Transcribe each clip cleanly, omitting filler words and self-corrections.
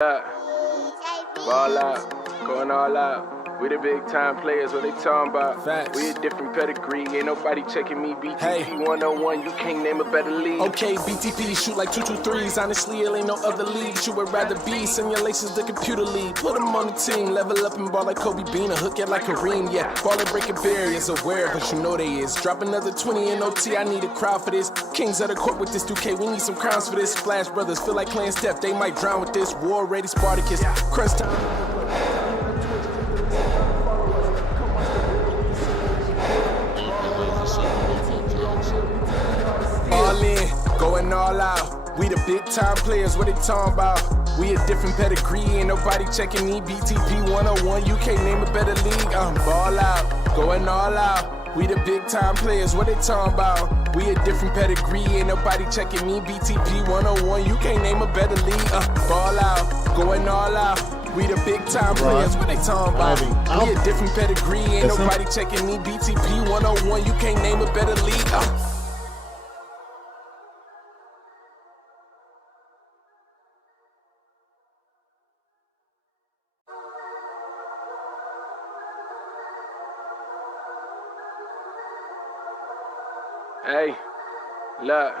Ball out, going all out. We the big time players, what they talking about? Facts. We a different pedigree, ain't nobody checking me. BTP Hey. 101, you can't name a better league. Okay, BTP shoot like 223s. Honestly, it ain't no other league you would rather be. Simulations, the computer league. Put them on the team, level up and ball like Kobe Bean, and hook it like Kareem. Yeah, ball and breaking barriers, aware of us, you know they is. Drop another 20 in OT, I need a crowd for this. Kings of the court with this 2K, we need some crowns for this. Splash Brothers feel like playing Steph, they might drown with this. War ready Spartacus, crunch time. All in, going all out. We the big time players, what they talking about? We a different pedigree, ain't nobody checking me. BTP 101, you can't name a better league. Ball out, going all out. We the big time players, what they talking about? We a different pedigree, ain't nobody checking me. BTP 101, you can't name a better league. Ball out, going all out. We the big time players, what they talking about? We a different pedigree, ain't nobody checking me. BTP 101, you can't name a better league. Hey, look,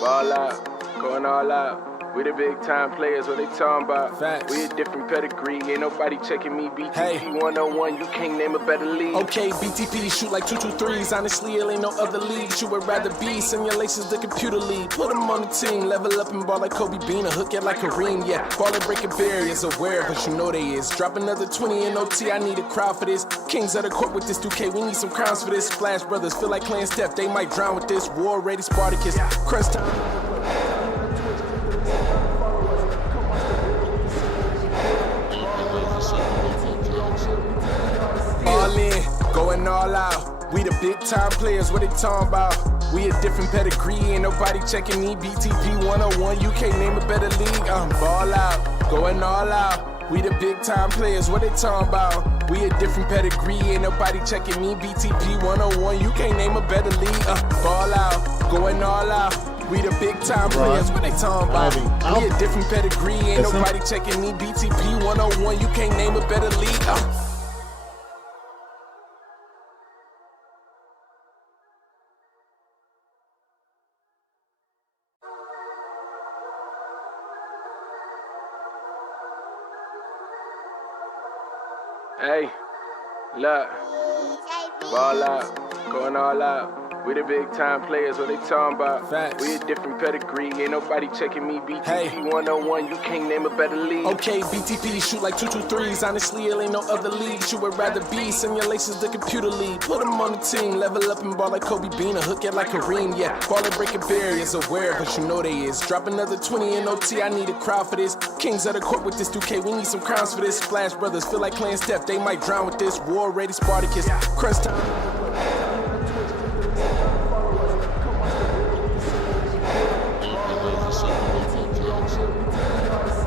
ball out, going all out. We the big time players, what they talking about? Facts. We a different pedigree, ain't nobody checking me. BTP Hey. 101, you can't name a better league. Okay, BTP shoot like 223s. Honestly, it ain't no other league you would rather be. Simulations, the computer league. Put them on the team, level up and ball like Kobe Bean, and hook it like Kareem. Yeah, ball and breaking barriers, aware of us, you know they is. Drop another 20 in OT, I need a crowd for this. Kings of the court with this 2K, we need some crowns for this. Splash Brothers feel like playing Steph, they might drown with this. War ready Spartacus, crunch time. All in, going all out. We the big time players, what they talking about? We a different pedigree, ain't nobody checking me. BTP 101, you can't name a better league. Ball out, going all out. We the big time players, what they talking about? We a different pedigree, ain't nobody checking me. BTP 101, you can't name a better league. Ball out, going all out. We the big time players, what they talking about? We a different pedigree, ain't nobody checking me. BTP 101, you can't name a better league. Hey, look, ball out, going all out. We the big time players, what they talking about? Facts. We a different pedigree, ain't nobody checking me. BTP Hey. 101, you can't name a better league. Okay, BTP shoot like 223s. Honestly, it ain't no other league you would rather be. Simulations, the computer league. Put them on the team, level up and ball like Kobe Bean, and hook it like Kareem. Yeah, ball and breaking barriers, aware of us, you know they is. Drop another 20 in OT, I need a crowd for this. Kings of the court with this 2K, we need some crowns for this. Splash Brothers feel like playing Steph, they might drown with this. War ready Spartacus, crunch time.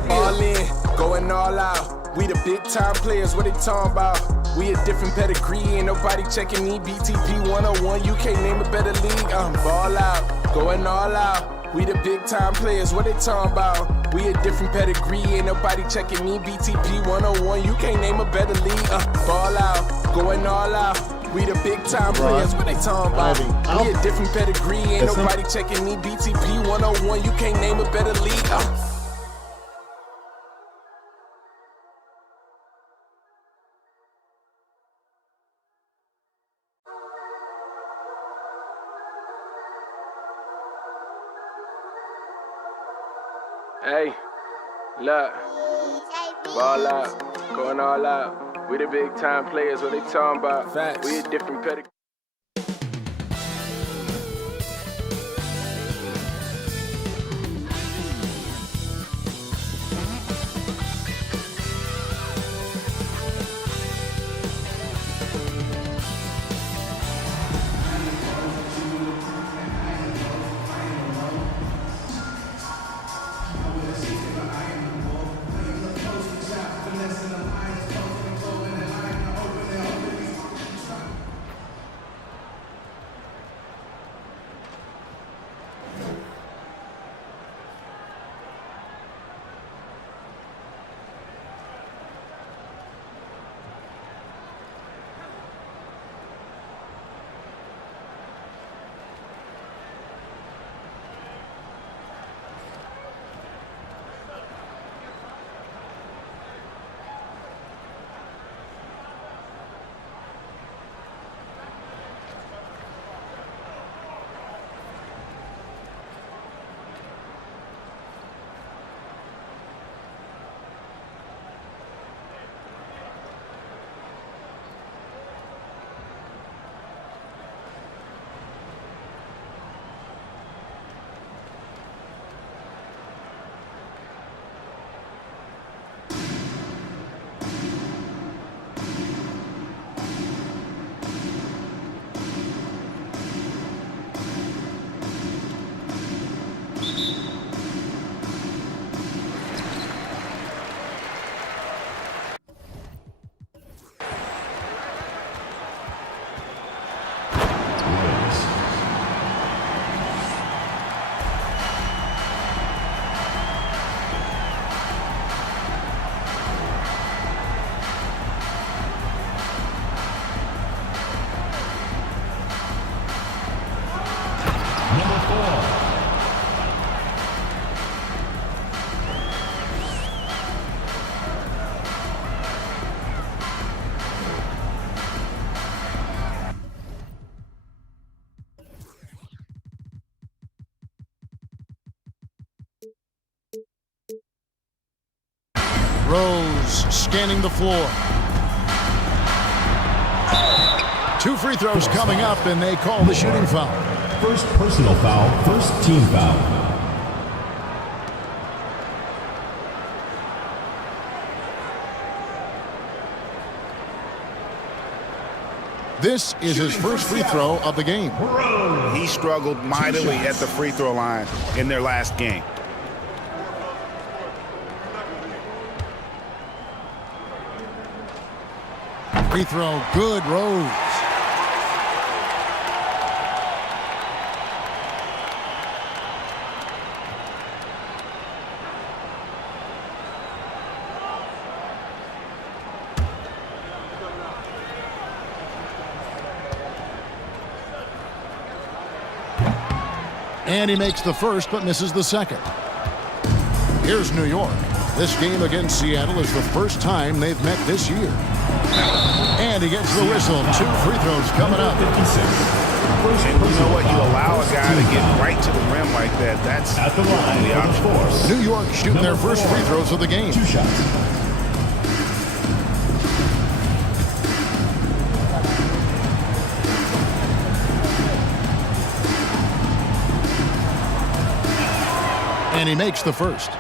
All in, going all out. We the big time players, what they talking about? We a different pedigree, ain't nobody checking me. BTP 101, you can't name a better league. Ball out, going all out. We the big time players, what they talking about? We a different pedigree, ain't nobody checking me. BTP 101, you can't name a better league. Ball out, going all out. We the big time players, what they talking about? We a different pedigree, ain't nobody checking me. BTP 101, you can't name a better league. Hey, look, ball out, going all out. We the big time players, what they talking about? Facts. We a different pedigree. Rose scanning the floor. 2 free throws coming up, and they call the shooting foul. First personal foul, first team foul. This is his first free throw of the game. He struggled mightily at the free throw line in their last game. Free throw, good. Rose. And he makes the first but misses the second. Here's New York. This game against Seattle is the first time they've met this year. And he gets the whistle. 2 free throws coming up. And you know what? You allow a guy to get right to the rim like that. That's at the line, the option. New York shooting their first free throws of the game. 2 shots. And he makes the first.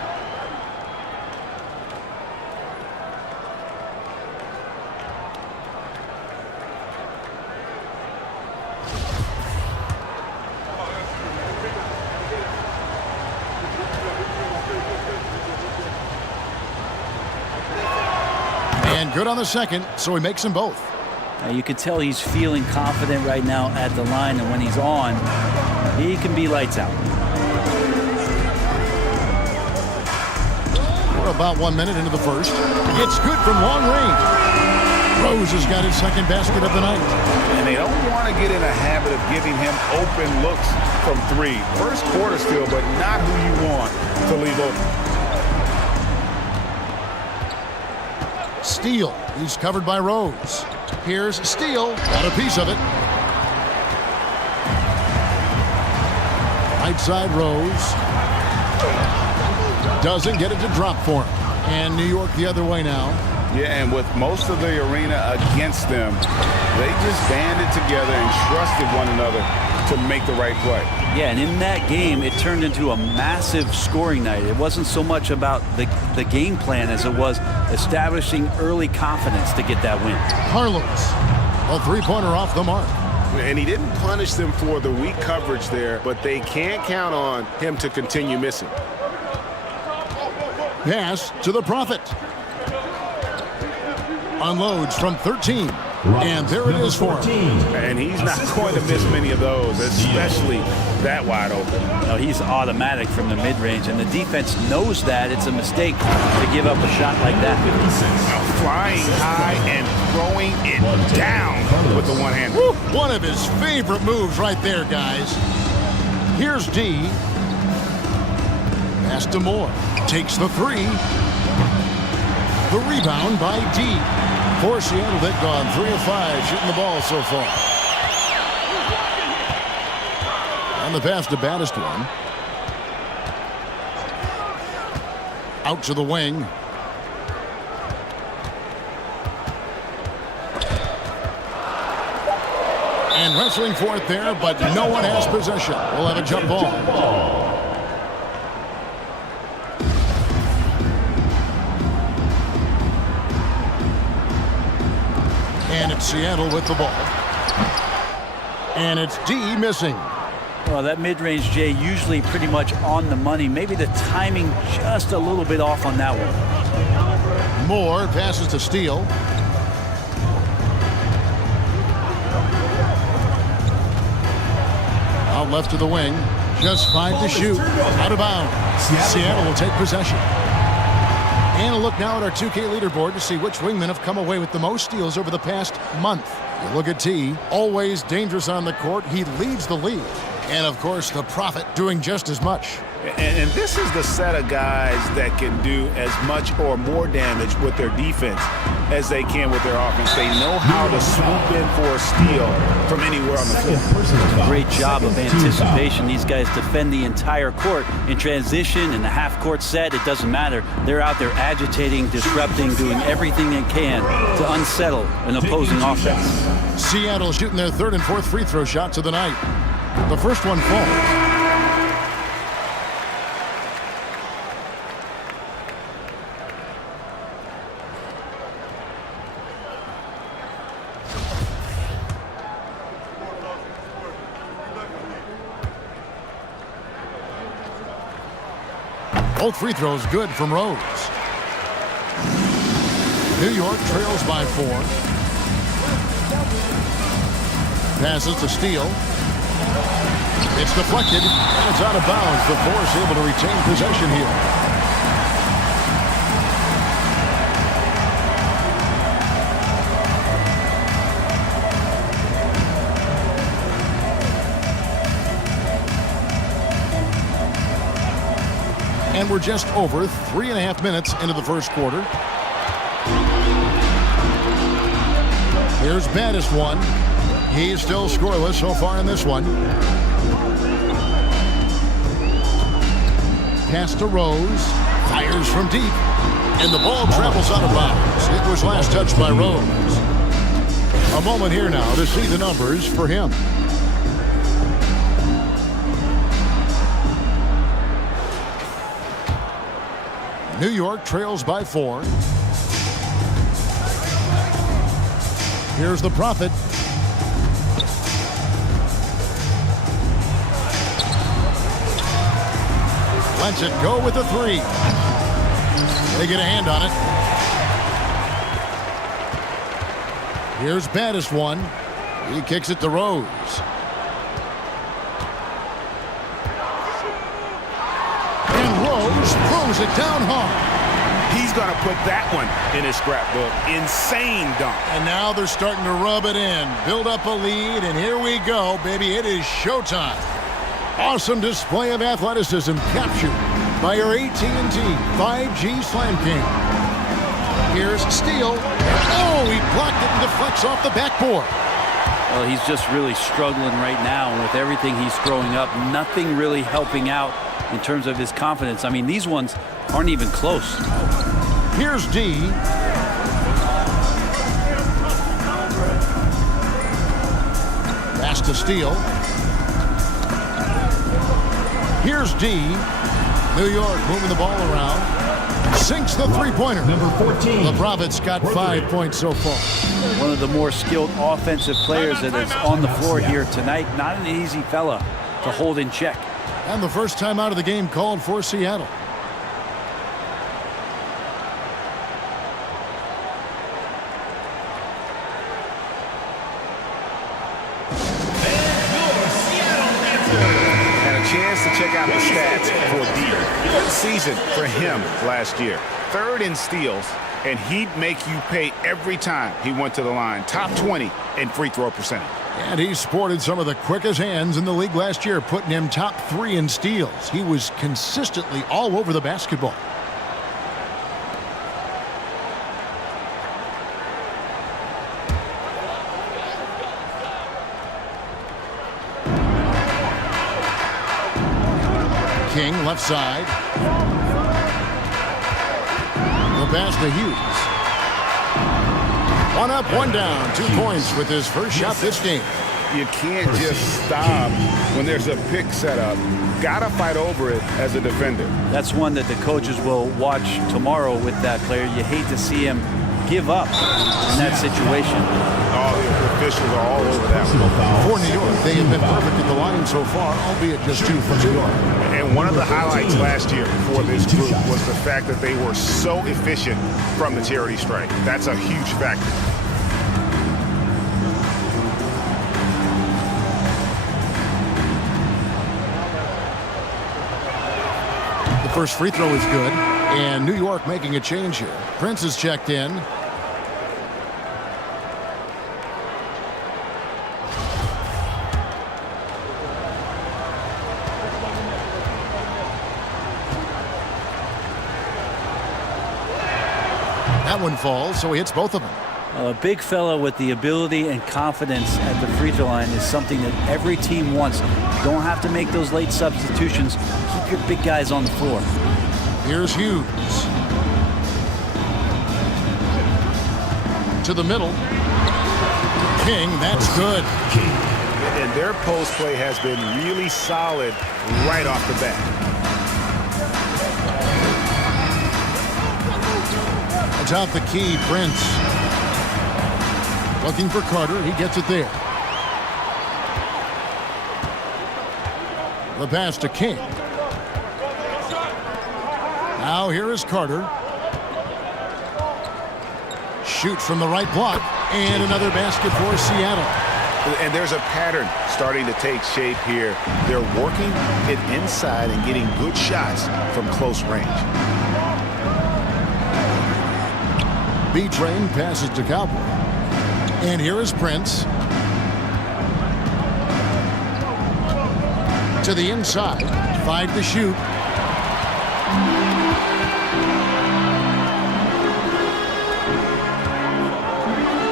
And good on the second, so he makes them both. Now you can tell he's feeling confident right now at the line, and when he's on, he can be lights out. We're about 1 minute into the first. It's good from long range. Rose has got his second basket of the night. And they don't want to get in a habit of giving him open looks from 3. First quarter still, but not who you want to leave open. Steele. He's covered by Rose. Here's Steele. Got a piece of it. Right side Rose. Doesn't get it to drop for him. And New York the other way now. Yeah, and with most of the arena against them, they just banded together and trusted one another to make the right play. Yeah, and in that game, it turned into a massive scoring night. It wasn't so much about the game plan as it was establishing early confidence to get that win. Carlos, a three-pointer off the mark. And he didn't punish them for the weak coverage there, but they can't count on him to continue missing. Pass to the Prophet. Unloads from 13. And there it is for him. And he's not going to miss many of those, especially that wide open. No, he's automatic from the mid-range, and the defense knows that it's a mistake to give up a shot like that. Now flying high and throwing it down with the one hand. One of his favorite moves right there, guys. Here's D. Pass to Moore. Takes the 3. The rebound by D. For Seattle, they've gone 3 of 5 shooting the ball so far. And the pass to baddest one. Out to the wing. And wrestling for it there, but no one has possession. We'll have a jump ball. And it's Seattle with the ball. And it's D missing. Well, that mid-range, Jay, usually pretty much on the money. Maybe the timing just a little bit off on that one. Moore passes to Steele. Out left to the wing. Just 5 to shoot. Out of bounds. Seattle will take possession. And a look now at our 2K leaderboard to see which wingmen have come away with the most steals over the past month. You look at T, always dangerous on the court. He leads the league. And, of course, the Prophet doing just as much. And this is the set of guys that can do as much or more damage with their defense as they can with their offense. They know how to swoop in for a steal from anywhere on the floor. Great job of anticipation. These guys defend the entire court in transition, in the half-court set. It doesn't matter. They're out there agitating, disrupting, doing everything they can to unsettle an opposing offense. Seattle shooting their third and fourth free throw shots of the night. The first one falls. Both free throws good from Rose. New York trails by 4. Passes to Steele. It's deflected, and it's out of bounds. The Force able to retain possession here. And we're just over 3.5 minutes into the first quarter. Here's Baddest one. He's still scoreless so far in this one. Pass to Rose. Fires from deep. And the ball travels out of bounds. It was last touched by Rose. A moment here now to see the numbers for him. New York trails by 4. Here's the Prophet. Lets it go with a 3. They get a hand on it. Here's Baddest one. He kicks it to Rose. Throws it down hard. He's going to put that one in his scrapbook. Insane dunk. And now they're starting to rub it in. Build up a lead, and here we go, baby. It is showtime. Awesome display of athleticism captured by your AT&T 5G Slam King. Here's Steele. Oh, he blocked it and deflects off the backboard. Well, he's just really struggling right now, and with everything he's throwing up, nothing really helping out in terms of his confidence. I mean, these ones aren't even close. Here's D. Pass to Steele. Here's D. New York moving the ball around. Sinks the three-pointer. Number 14. The Prophet's got 5 points so far. One of the more skilled offensive players that is on the floor here tonight. Not an easy fella to hold in check. And the first time out of the game called for Seattle. And a chance to check out the stats for D. Good season for him last year. 3rd in steals, and he'd make you pay every time he went to the line. Top 20 in free throw percentage. And he sported some of the quickest hands in the league last year, putting him top 3 in steals. He was consistently all over the basketball. King, left side. The pass to Hughes. 1 up, 1 down. 2 points with his first shot this game. You can't just stop when there's a pick set up. Gotta fight over it as a defender. That's one that the coaches will watch tomorrow with that player. You hate to see him give up in that situation. All the officials are all over that one. For New York, they have been perfect at the line so far, albeit just 2 for New York. And one of the highlights last year for this group was the fact that they were so efficient from the charity strike. That's a huge factor. The first free throw is good, and New York making a change here. Prince is checked in. That one falls, so he hits both of them. A big fella with the ability and confidence at the free throw line is something that every team wants. You don't have to make those late substitutions. Keep your big guys on the floor. Here's Hughes. To the middle. King, that's good. And their post play has been really solid right off the bat. Atop the key, Prince. Looking for Carter. He gets it there. The pass to King. Now here is Carter. Shoots from the right block. And another basket for Seattle. And there's a pattern starting to take shape here. They're working it inside and getting good shots from close range. B-Train passes to Cowboy. And here is Prince. To the inside. 5 to shoot.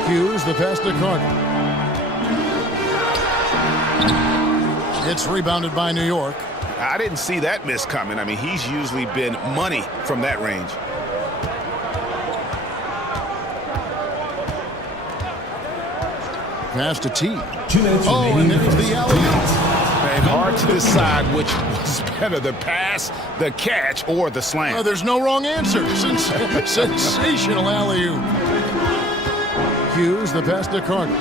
Hughes, the pass to Carter. It's rebounded by New York. I didn't see that miss coming. I mean, he's usually been money from that range. Pass to T. 2 minutes Oh, and there's the alley-oop. And hard to decide which was better, the pass, the catch, or the slam. Oh, there's no wrong answer. Sensational alley-oop. Hughes, the pass to Carter.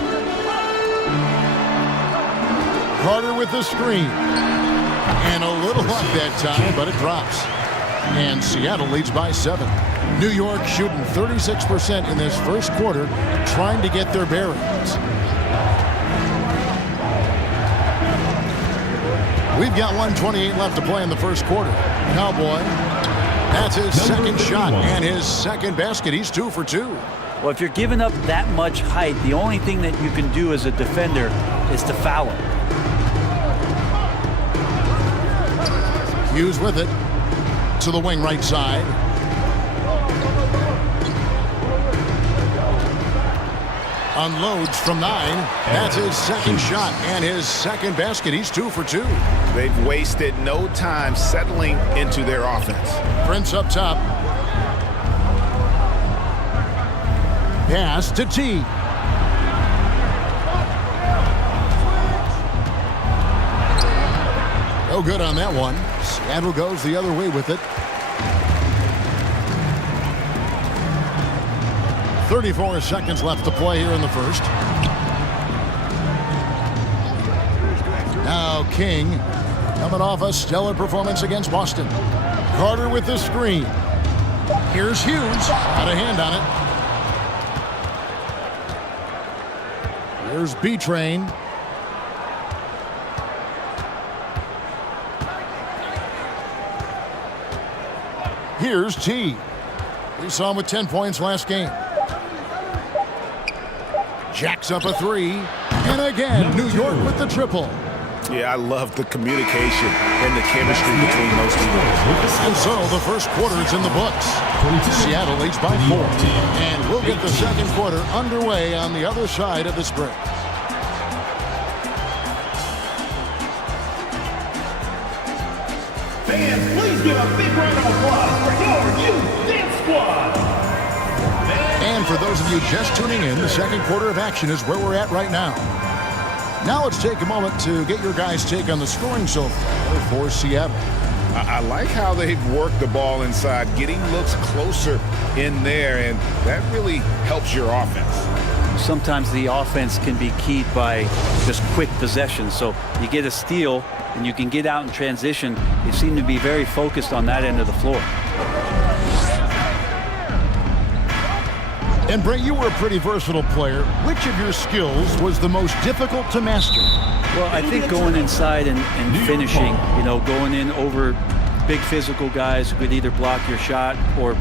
Carter with the screen. And a little luck that time, but it drops. And Seattle leads by 7. New York shooting 36% in this first quarter, trying to get their bearings. We've got 1:28 left to play in the first quarter. Cowboy, that's his second shot and his second basket. He's 2 for 2. Well, if you're giving up that much height, the only thing that you can do as a defender is to foul him. Hughes with it to the wing right side. Unloads from 9. That's his second shot and his second basket. He's 2 for 2. They've wasted no time settling into their offense. Prince up top. Pass to T. No good on that one. Seattle goes the other way with it. 34 seconds left to play here in the first. Now King coming off a stellar performance against Boston. Carter with the screen. Here's Hughes. Got a hand on it. Here's B-Train. Here's T. We saw him with 10 points last game. Jacks up a 3. And again, New York with the triple. Yeah, I love the communication and the chemistry between those two. And so the first quarter is in the books. Seattle leads by 4. And we'll get the second quarter underway on the other side of this break. Fans, please give a big round of applause for your youth dance squad. And for those of you just tuning in, the second quarter of action is where we're at right now. Now let's take a moment to get your guys' take on the scoring so far for Seattle. I like how they've worked the ball inside, getting looks closer in there, and that really helps your offense. Sometimes the offense can be keyed by just quick possession. So you get a steal and you can get out in transition. They seem to be very focused on that end of the floor. And Brett, you were a pretty versatile player. Which of your skills was the most difficult to master? Well, I think going inside and finishing, going in over big physical guys who could either block your shot or,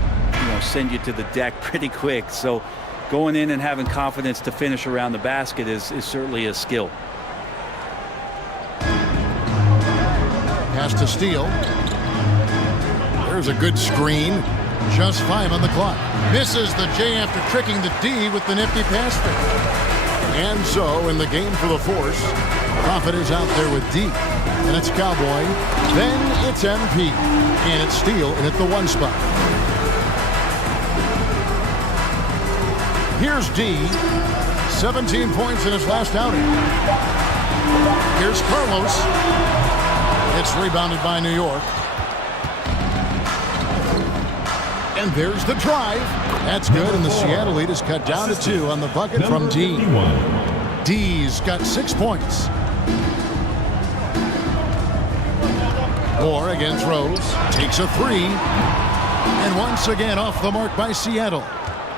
send you to the deck pretty quick. So going in and having confidence to finish around the basket is certainly a skill. Pass to Steele. There's a good screen. Just 5 on the clock. Misses the J after tricking the D with the nifty pass fake. And so, in the game for the force, Profit is out there with D. And it's Cowboy. Then it's MP. And it's Steele in at the 1 spot. Here's D. 17 points in his last outing. Here's Carlos. It's rebounded by New York. And there's the drive. That's good, and the Seattle lead is cut down to 2 on the bucket from D. D's got 6 points. Moore against Rose. Takes a 3. And once again off the mark by Seattle.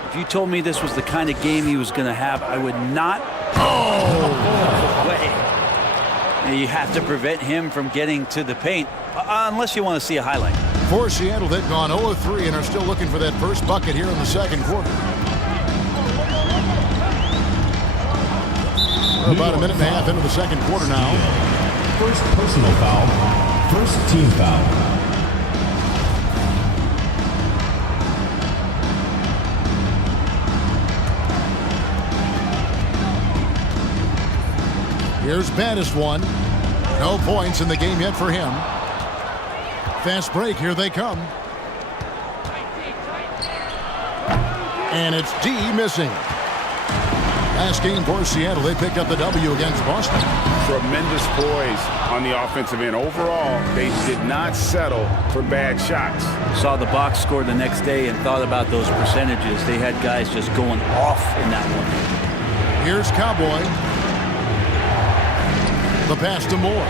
If you told me this was the kind of game he was going to have, I would not. Oh! Way. You have to prevent him from getting to the paint, unless you want to see a highlight. For Seattle, they've gone 0-3 and are still looking for that first bucket here in the second quarter. We're about a minute and a half into the second quarter now. First personal foul. First team foul. Here's Baddest one. No points in the game yet for him. Fast break, here they come. And it's D missing. Last game for Seattle, they picked up the W against Boston. Tremendous poise on the offensive end. Overall, they did not settle for bad shots. Saw the box score the next day and thought about those percentages. They had guys just going off in that one. Here's Cowboy. The pass to Moore.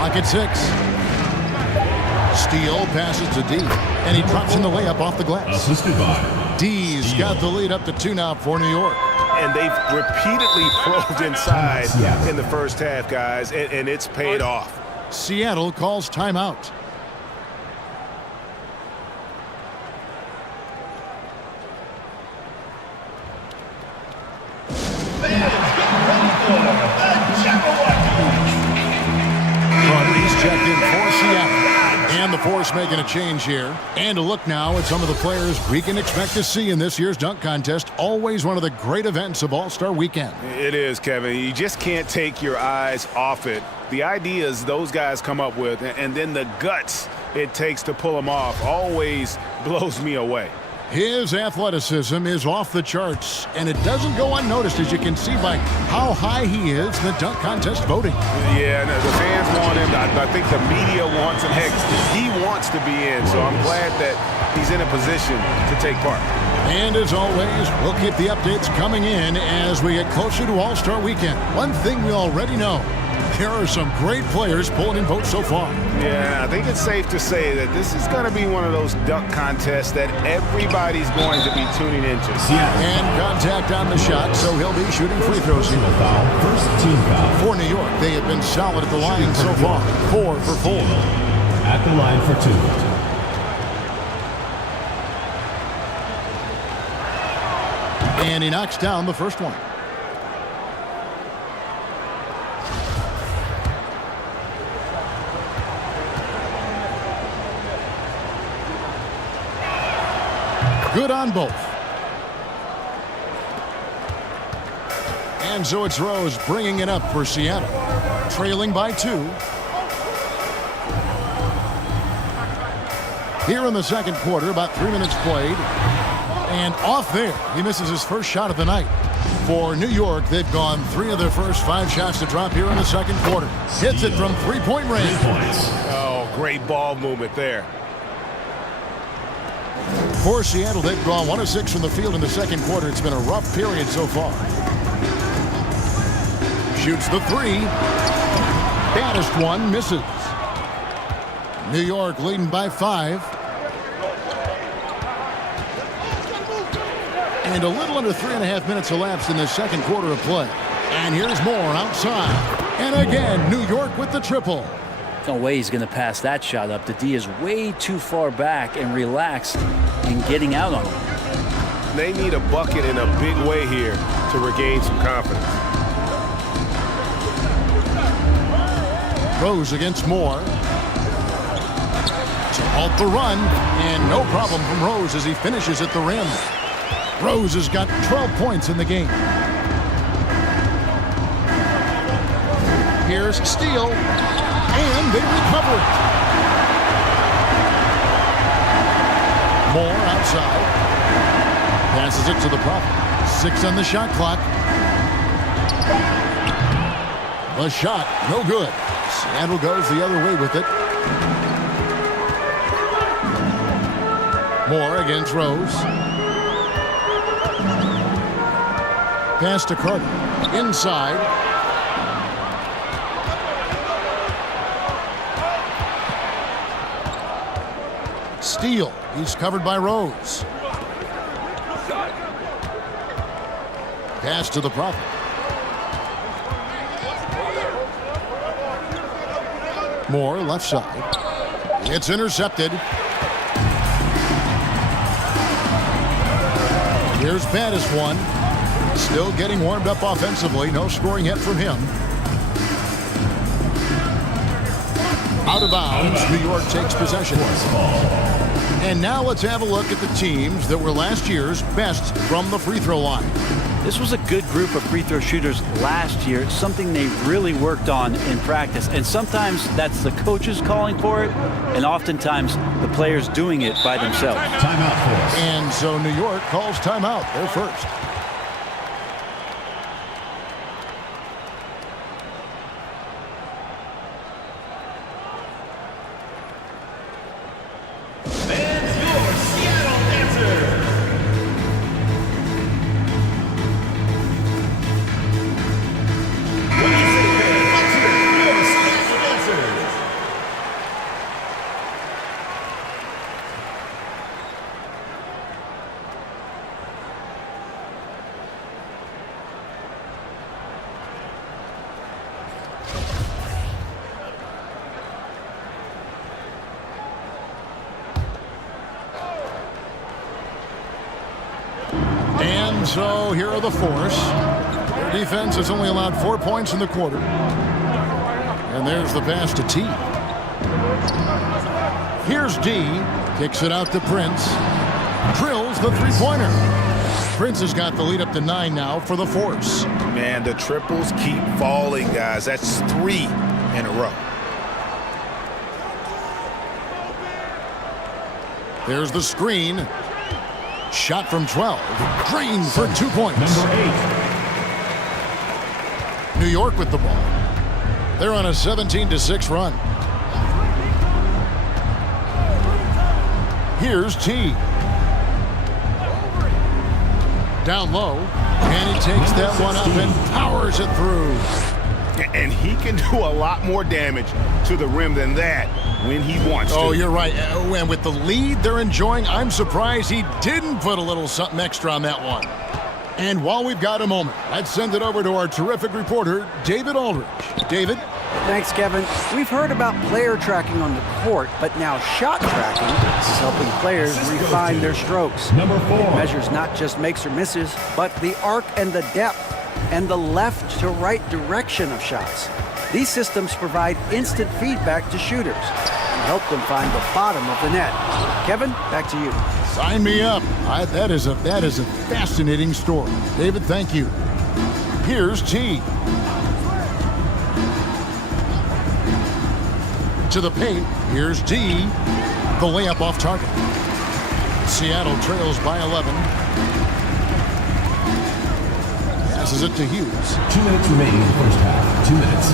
Lock at 6. Steele passes to D, and he drops in the layup off the glass. Assisted by D's got the lead up to 2 now for New York. And they've repeatedly probed inside in the first half, guys, and it's paid off. Seattle calls timeout. He's checked in for Seattle. And the force making a change here. And a look now at some of the players we can expect to see in this year's dunk contest. Always one of the great events of All-Star Weekend. It is, Kevin. You just can't take your eyes off it. The ideas those guys come up with, and then the guts it takes to pull them off, always blows me away. His athleticism is off the charts, and it doesn't go unnoticed, as you can see by how high he is in the dunk contest voting. Yeah, no, the fans want him. I think the media wants him. Heck, he wants to be in, so I'm glad that he's in a position to take part. And as always, we'll keep the updates coming in as we get closer to All-Star Weekend. One thing we already know, there are some great players pulling in votes so far. Yeah, I think it's safe to say that this is going to be one of those dunk contests that everybody's going to be tuning into. And contact on the shot, so he'll be shooting free throws here. First team foul. For New York, they have been solid at the line so far. 4 for 4. At the line for 2. And he knocks down the first one. Good on both. And so it's Rose bringing it up for Seattle. Trailing by 2. Here in the second quarter, about 3 minutes played. And off there, he misses his first shot of the night. For New York, they've gone 3 of their first 5 shots to drop here in the second quarter. Hits it from 3-point range. Oh, great ball movement there. For Seattle, they've gone 1 of 6 from the field in the second quarter. It's been a rough period so far. Shoots the 3. Baddest one misses. New York leading by 5. And a little under 3.5 minutes elapsed in the second quarter of play. And here's Moore outside. And again, New York with the triple. No way he's going to pass that shot up. The D is way too far back and relaxed in getting out on him. They need a bucket in a big way here to regain some confidence. Rose against Moore. Halt the run, and no problem from Rose as he finishes at the rim. Rose has got 12 points in the game. Here's Steele, and they recover it. Moore outside. Passes it to the Prophet. 6 on the shot clock. The shot, no good. Seattle goes the other way with it. Moore against Rose. Pass to Carter. Inside. Steele. He's covered by Rose. Pass to the Prophet. Moore left side. It's intercepted. Here's Battis one. Still getting warmed up offensively. No scoring yet from him. Out of bounds. New York takes possession. And now let's have a look at the teams that were last year's best from the free throw line. This was a good group of free throw shooters last year, something they really worked on in practice. And sometimes that's the coaches calling for it, and oftentimes the players doing it by themselves. Timeout for us. And so New York calls timeout. They're first. So here are the Force. Their defense has only allowed 4 points in the quarter. And there's the pass to T. Here's D. Kicks it out to Prince. Drills the three-pointer. Prince has got the lead up to 9 now for the Force. Man, the triples keep falling, guys. That's 3 in a row. There's the screen. Shot from 12. Drained for 2 points. Number 8. New York with the ball. They're on a 17-6 run. Here's T. Down low. And he takes that one up and powers it through. And he can do a lot more damage to the rim than that when he wants to. Oh, you're right. And with the lead they're enjoying, I'm surprised he didn't put a little something extra on that one. And while we've got a moment, let's send it over to our terrific reporter, David Aldridge. David? Thanks, Kevin. We've heard about player tracking on the court, but now shot tracking is helping players refine their strokes. Number 4. It measures not just makes or misses, but the arc and the depth and the left to right direction of shots. These systems provide instant feedback to shooters and help them find the bottom of the net. Kevin, back to you. Sign me up. That is a fascinating story. David, thank you. Here's T. To the paint. Here's D. The layup off target. Seattle trails by 11. Passes it to Hughes. 2 minutes remaining in the first half. 2 minutes.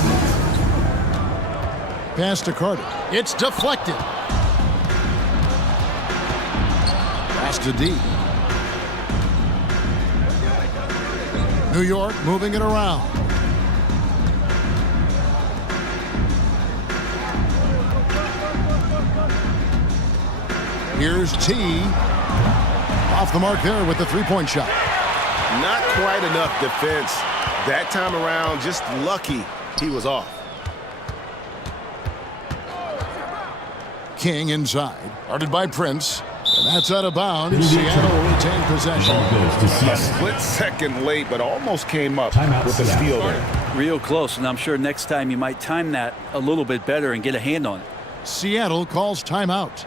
Pass to Carter. It's deflected. Pass to D. New York moving it around. Here's T. Off the mark there with the three-point shot. Not quite enough defense. That time around, just lucky he was off. King inside. Guarded by Prince. And that's out of bounds. Seattle will retain possession. Ball goes to A Seattle. split second late, but almost came up Timeout, with a Seattle. steal there. Real close, and I'm sure next time you might time that a little bit better and get a hand on it. Seattle calls timeout.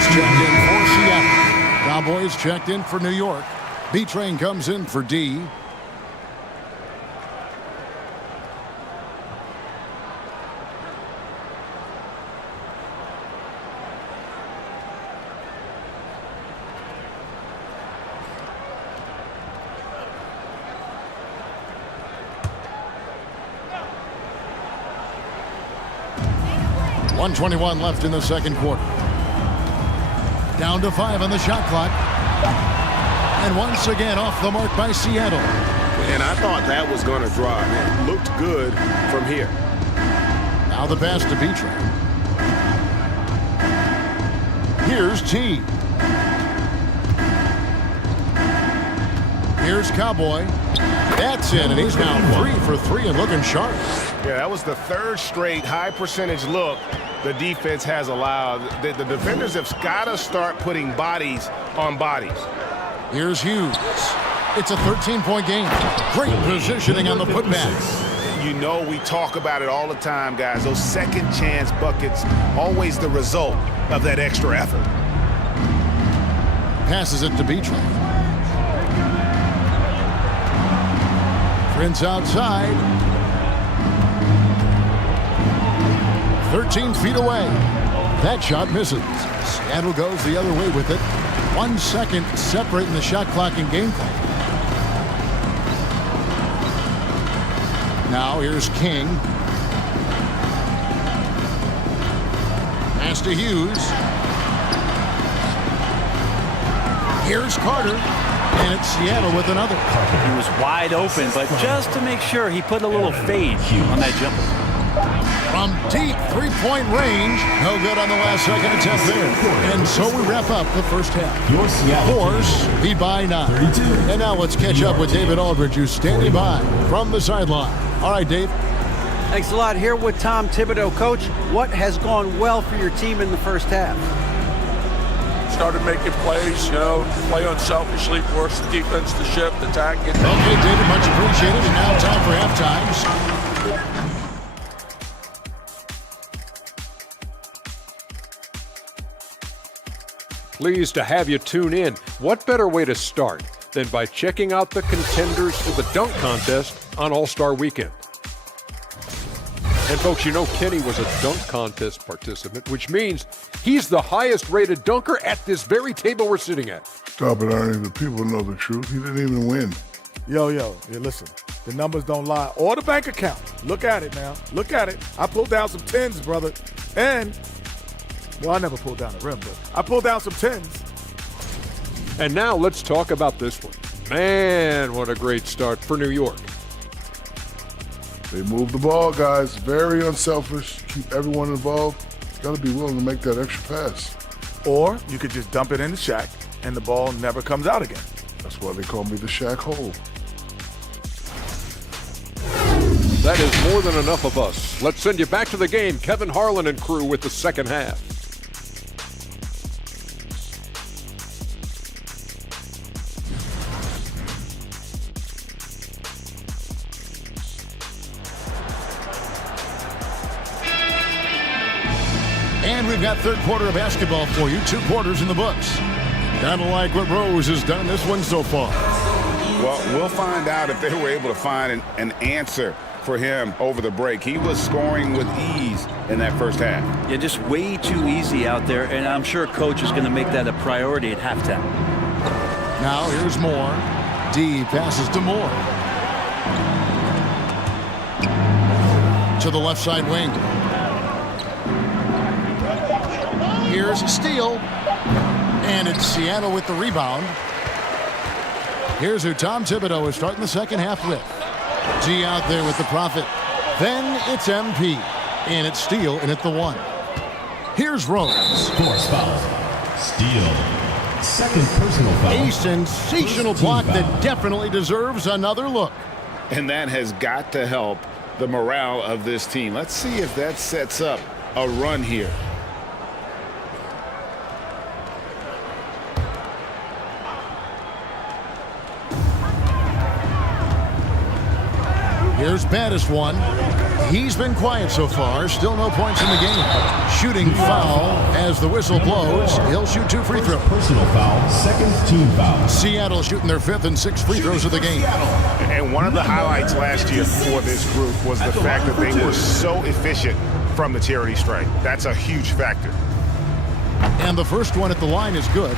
Hughes checked in for Seattle. Cowboys checked in for New York. B-Train comes in for D. .121 left in the second quarter. Down to 5 on the shot clock. And once again off the mark by Seattle. And I thought that was going to drive. It looked good from here. Now the pass to B-Train. Here's T. Here's Cowboy. That's in, and he's now 3 for 3 and looking sharp. Yeah, that was the third straight high percentage look the defense has allowed. The defenders have got to start putting bodies on bodies. Here's Hughes. It's a 13-point game. Great positioning on the putback. You know we talk about it all the time, guys. Those second chance buckets, always the result of that extra effort. Passes it to B-Train. Prince outside. 13 feet away. That shot misses. Seattle goes the other way with it. 1 second separating the shot clock and game clock. Now here's King. Pass to Hughes. Here's Carter. And it's Seattle with another. He was wide open, but just to make sure, he put a little fade on that jumper. From deep three-point range. No good on the last second attempt there. And so we wrap up the first half. Force lead by 9. And now let's catch up with David Aldridge, who's standing by from the sideline. All right, Dave. Thanks a lot. Here with Tom Thibodeau. Coach, what has gone well for your team in the first half? Started making plays, play unselfishly, force the defense to shift, attack. Okay, David, much appreciated. And now time for halftime. Pleased to have you tune in. What better way to start than by checking out the contenders for the dunk contest on All-Star Weekend? And folks, Kenny was a dunk contest participant, which means he's the highest rated dunker at this very table we're sitting at. Stop it, Ernie. The people know the truth. He didn't even win. Yo, listen. The numbers don't lie. Or the bank account. Look at it now. Look at it. I pulled down some 10s, brother. And, well, I never pulled down the rim, but I pulled down some 10s. And now let's talk about this one. Man, what a great start for New York. They move the ball, guys. Very unselfish. Keep everyone involved. Got to be willing to make that extra pass. Or you could just dump it in the Shaq, and the ball never comes out again. That's why they call me the Shaq Hole. That is more than enough of us. Let's send you back to the game. Kevin Harlan and crew with the second half. And we've got third quarter of basketball for you. 2 quarters in the books. Kind of like what Rose has done this one so far. Well, we'll find out if they were able to find an answer for him over the break. He was scoring with ease in that first half. Yeah, just way too easy out there, and I'm sure Coach is going to make that a priority at halftime. Now here's Moore. D passes to Moore. To the left side wing. Here's Steele. And it's Seattle with the rebound. Here's who Tom Thibodeau is starting the second half with. G out there with the profit. Then it's MP. And it's Steele in at the 1. Here's Rose. Force foul. Steele. Second personal foul. A sensational block that definitely deserves another look. And that has got to help the morale of this team. Let's see if that sets up a run here. Here's Battis 1. He's been quiet so far. Still no points in the game. Shooting foul as the whistle blows. He'll shoot 2 free throws. Personal foul, second team foul. Seattle shooting their 5th and 6th free throws of the game. And one of the highlights last year for this group was the fact that they were so efficient from the charity stripe. That's a huge factor. And the first one at the line is good.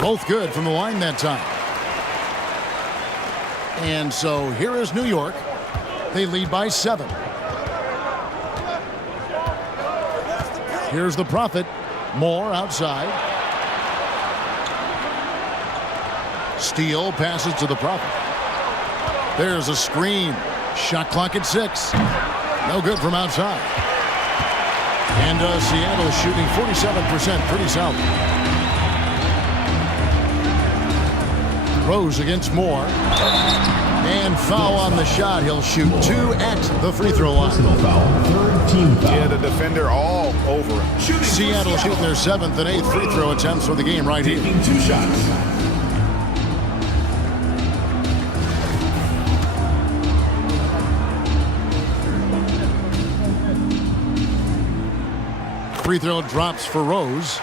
Both good from the line that time. And so here is New York. They lead by 7. Here's the Prophet. Moore outside. Steele passes to the Prophet. There's a screen. Shot clock at 6. No good from outside. And Seattle is shooting 47%. Pretty solid. Rose against Moore. And foul on the shot. He'll shoot 2 at the free throw line. Third team foul. Yeah, the defender all over him. Seattle shooting their 7th and 8th free throw attempts for the game right here. Taking 2 shots. Free throw drops for Rose.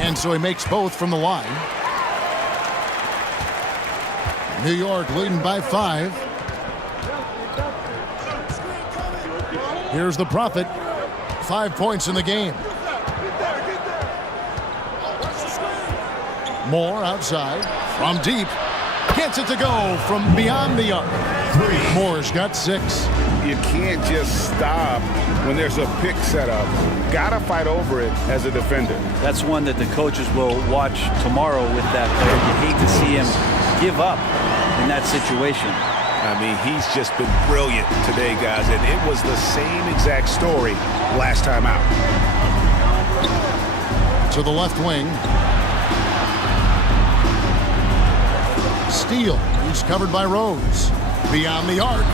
And so he makes both from the line. New York leading by 5. Here's the Prophet. 5 points in the game. Moore outside. From deep. Gets it to go from beyond the arc. Moore's got 6. You can't just stop when there's a pick set up. Gotta fight over it as a defender. That's one that the coaches will watch tomorrow with that player. You hate to see him give up in that situation. I mean, he's just been brilliant today, guys, and it was the same exact story last time out. To the left wing. Steele. He's covered by Rose. Beyond the arc.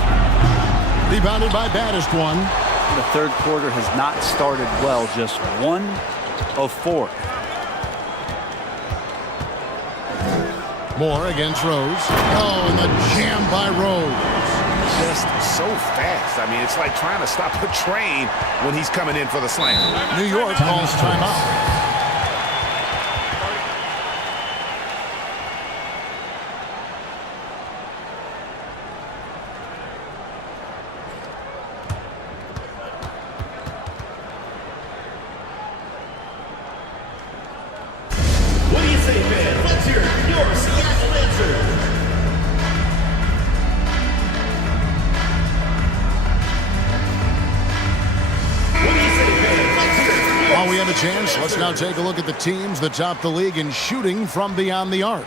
Rebounded by baddest one. The third quarter has not started well. Just 1 of 4. Moore against Rose. Oh, and the jam by Rose. Just so fast. I mean, it's like trying to stop a train when he's coming in for the slam. New York calls timeout. What do you say, man? Let's hear your Seattle answer. What do you say, man? Let's hear your... While we have a chance, let's now take a look at the teams that top the league in shooting from beyond the arc.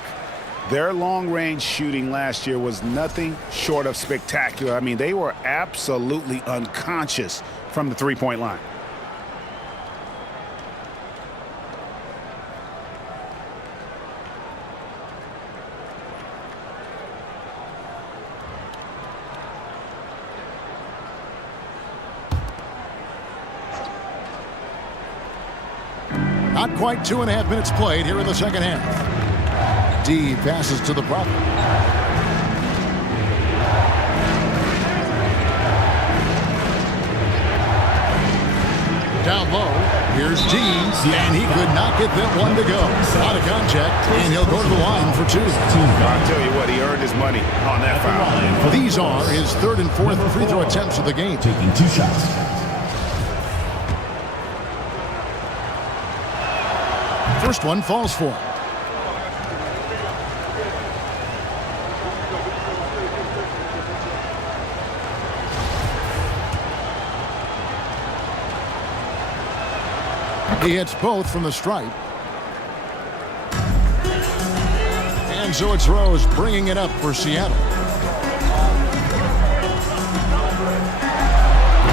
Their long-range shooting last year was nothing short of spectacular. I mean, they were absolutely unconscious from the three-point line. Not quite 2.5 minutes played here in the second half. D passes to the Prophet. Down low, here's D, and he could not get that one to go. Out of contact, and he'll go to the line for 2. I'll tell you what, he earned his money on that foul. These are his 3rd and 4th free throw attempts of the game. Taking 2 shots. First one falls for him. He hits both from the stripe. And so it's Rose bringing it up for Seattle.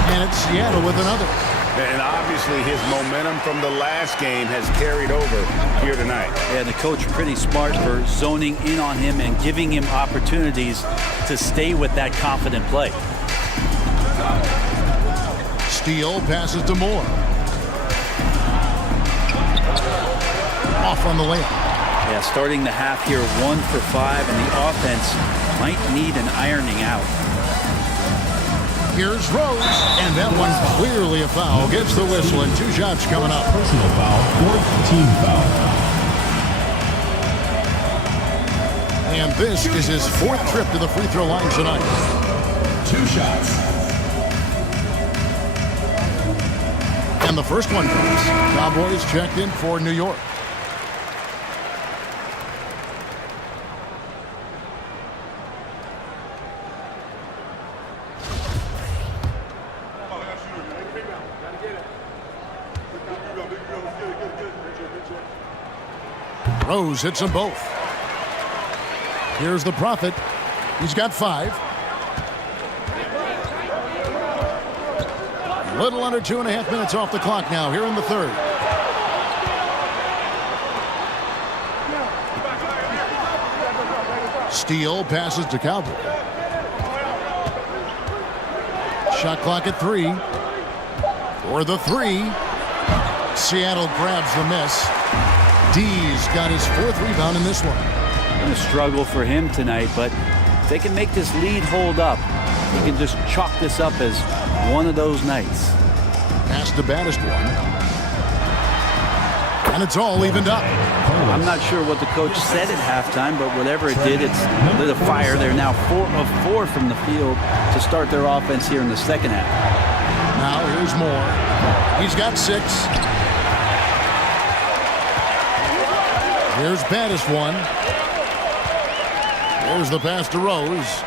And it's Seattle with another. And obviously his momentum from the last game has carried over here tonight. Yeah, the coach pretty smart for zoning in on him and giving him opportunities to stay with that confident play. Steele passes to Moore. Off on the layup. Yeah, starting the half here 1 for 5, and the offense might need an ironing out. Here's Rose, and that one clearly a foul. Gets the whistle, and 2 shots coming up. Personal foul, 4th team foul. And this is his 4th trip to the free throw line tonight. 2 shots. And the first one comes. Cowboys checked in for New York. Rose hits them both. Here's the Prophet. He's got 5. A little under 2.5 minutes off the clock now here in the third. Steele passes to Cowboy. Shot clock at 3. For the 3. Seattle grabs the miss. D's got his 4th rebound in this one. A struggle for him tonight, but if they can make this lead hold up, you can just chalk this up as one of those nights. Pass to baddest one. And it's all evened up. I'm not sure what the coach said at halftime, but whatever it did, it's lit a fire. They're now 4 of 4 from the field to start their offense here in the second half. Now here's Moore. He's got 6. Here's baddest one. Here's the pass to Rose.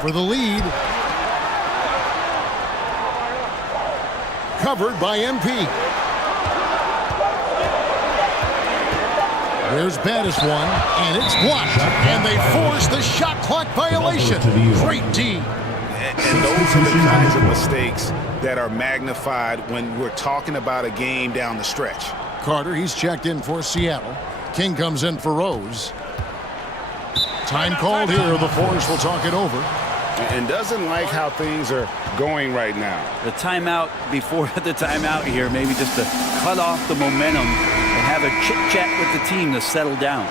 For the lead. Covered by MP. There's baddest one, and it's blocked. And they force the shot clock violation. Great D. And those are the kinds of mistakes that are magnified when we're talking about a game down the stretch. Carter, he's checked in for Seattle. King comes in for Rose. Time called here. The Force will talk it over. And doesn't like how things are going right now. The timeout before the timeout here, maybe just to cut off the momentum and have a chit-chat with the team to settle down.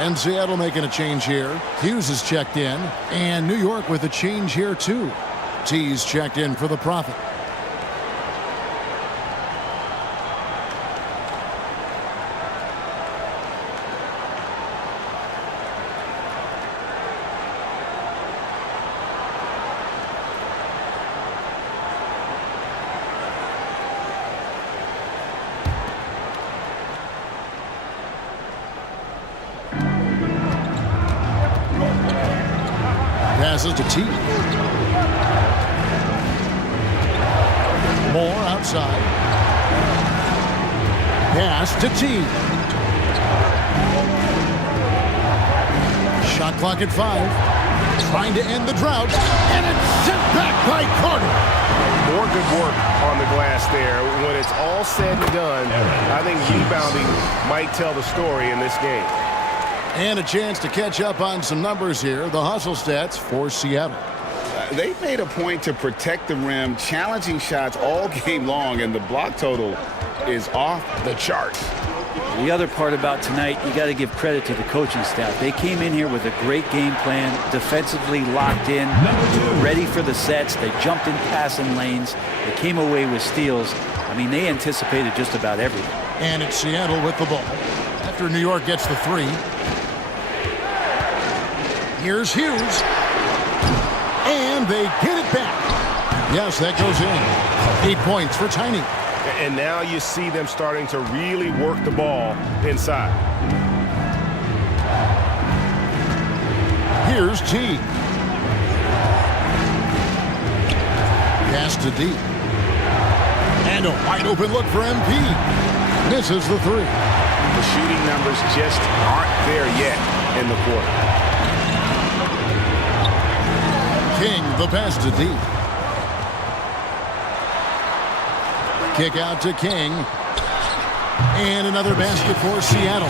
And Seattle making a change here. Hughes is checked in. And New York with a change here, too. T's checked in for the Prophet. Passes to T. Moore outside. Pass to T. Shot clock at 5. Trying to end the drought. And it's sent back by Carter. More good work on the glass there. When it's all said and done, I think rebounding might tell the story in this game. And a chance to catch up on some numbers here. The hustle stats for Seattle. They made a point to protect the rim, challenging shots all game long, and the block total is off the charts. The other part about tonight, you got to give credit to the coaching staff. They came in here with a great game plan, defensively locked in, ready for the sets. They jumped in passing lanes. They came away with steals. I mean, they anticipated just about everything. And it's Seattle with the ball. After New York gets the 3. Here's Hughes. And they get it back. Yes, that goes in. 8 points for Tiny. And now you see them starting to really work the ball inside. Here's T. Pass to D. And a wide open look for MP. Misses the 3. The shooting numbers just aren't there yet in the quarter. King, the pass to D. Kick out to King. And another basket for Seattle.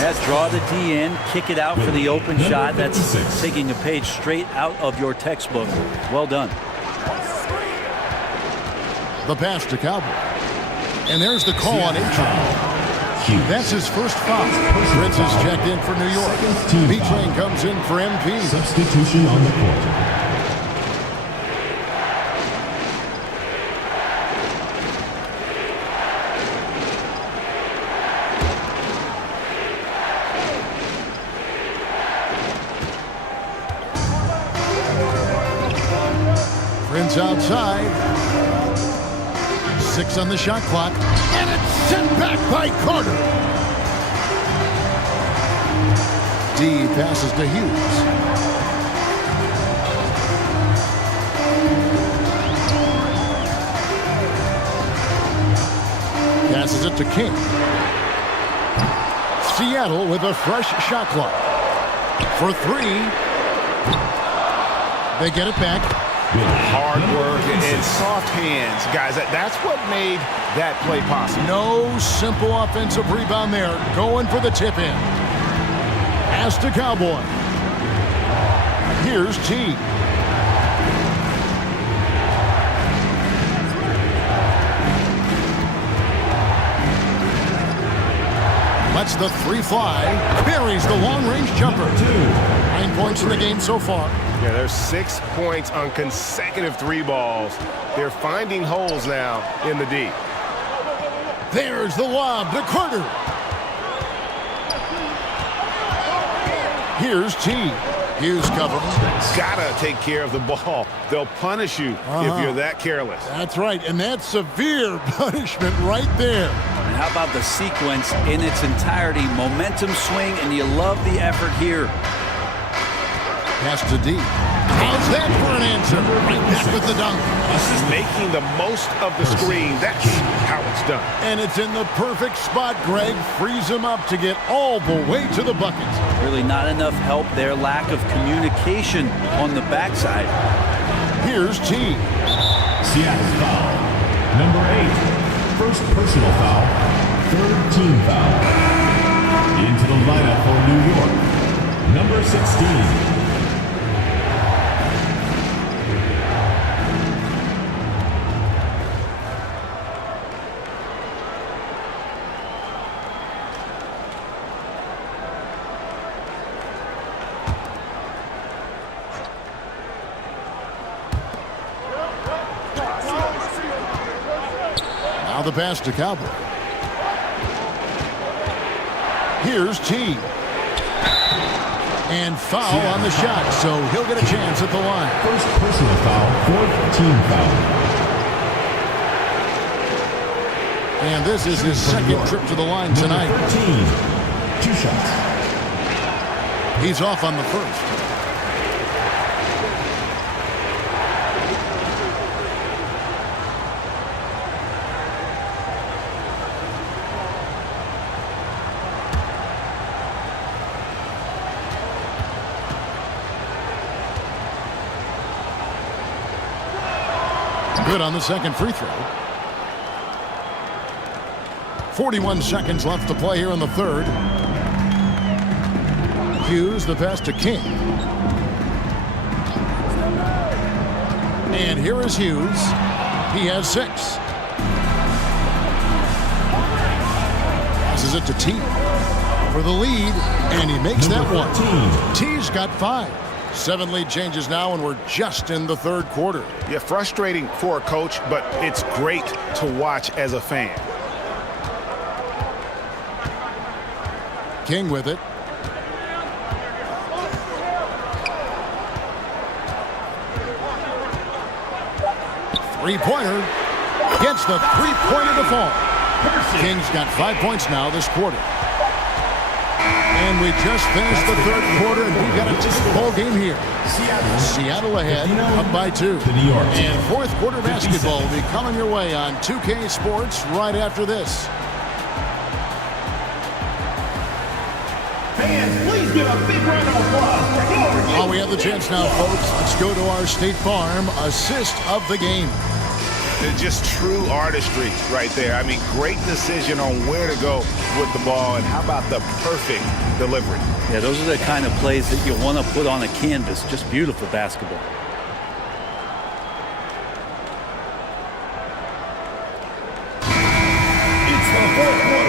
That draw the D in, kick it out for the open shot. That's taking a page straight out of your textbook. Well done. The pass to Cowboy. And there's the call on A-Train. That's his first foul. Prince is checked in for New York. B-Train comes in for MP. Substitution on the court. Prince outside. 6 on the shot clock. And it's sent back by Carter. D passes to Hughes. Passes it to King. Seattle with a fresh shot clock. For 3. They get it back. Hard work and soft hands, guys. That's what made that play possible. No simple offensive rebound there. Going for the tip in. Pass to Cowboy. Here's T. Lets the 3 fly. Buries the long-range jumper. 9 points in the game so far. Yeah, there's 6 points on consecutive 3 balls. They're finding holes now in the D. There's the lob to Carter. Here's T. Hughes covering. Gotta take care of the ball. They'll punish you if you're that careless. That's right, and that's severe punishment right there. And how about the sequence in its entirety? Momentum swing, and you love the effort here. Pass to D. How's that for an answer? Right back with the dunk. This is making the most of the screen. That's how it's done. And it's in the perfect spot, Greg. Frees him up to get all the way to the bucket. Really not enough help there. Lack of communication on the backside. Here's T. Seattle foul. Number 8. First personal foul. 3rd team foul. Into the lineup for New York. Number 16. Now the pass to Cowboy. Here's T. And foul on the shot, so he'll get a chance at the line. First personal foul, 4th team foul. And this is his second trip to the line tonight. 13. 2 shots. He's off on the first. Good on the second free throw. 41 seconds left to play here in the third. Hughes, the pass to King. And here is Hughes. He has 6. Passes it to T for the lead, and he makes that one. T's got 5. 7 lead changes now, and we're just in the third quarter. Yeah, frustrating for a coach, but it's great to watch as a fan. King with it. Three-pointer. Gets the three-pointer to fall. King's got 5 points now this quarter. And we just finished the third quarter, and we've got a tight ball game here. Seattle ahead, up by 2. And fourth quarter basketball will be coming your way on 2K Sports right after this. Fans, please give a big round of applause for your... While we have the chance now, folks, let's go to our State Farm assist of the game. It's just true artistry right there. I mean, great decision on where to go with the ball, and how about the perfect delivery? Yeah, those are the kind of plays that you want to put on a canvas. Just beautiful basketball.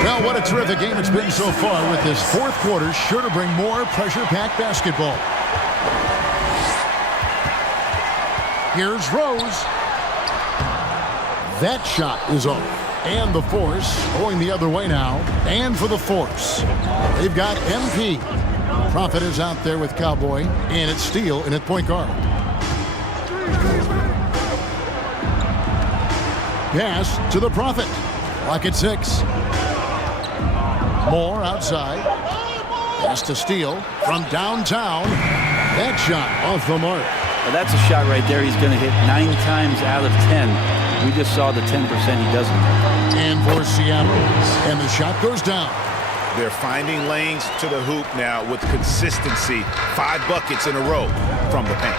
Well, what a terrific game it's been so far, with this fourth quarter sure to bring more pressure-packed basketball. Here's Rose. That shot is off. And the force going the other way now. And for the force, they've got MP. Prophet is out there with Cowboy. And it's Steele in at point guard. Pass to the Prophet. Lock at 6. Moore outside. Pass to Steele from downtown. That shot off the mark. Well, that's a shot right there. He's going to hit 9 times out of 10. We just saw the 10% he doesn't. And for Seattle, and the shot goes down. They're finding lanes to the hoop now with consistency. 5 buckets in a row from the paint.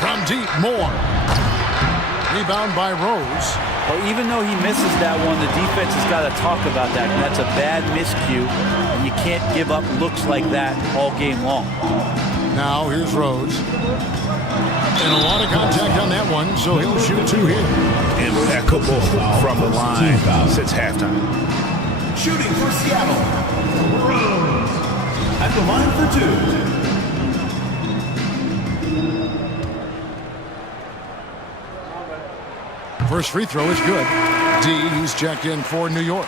From deep, Moore. Rebound by Rose. Well, even though he misses that one, the defense has got to talk about that. And that's a bad miscue, and you can't give up looks like that all game long. Now here's Rose. And a lot of contact on that one, so he'll shoot 2 here. Impeccable from the line since halftime. Shooting for Seattle, Rose. At the line for 2. First free throw is good. D, he's checked in for New York.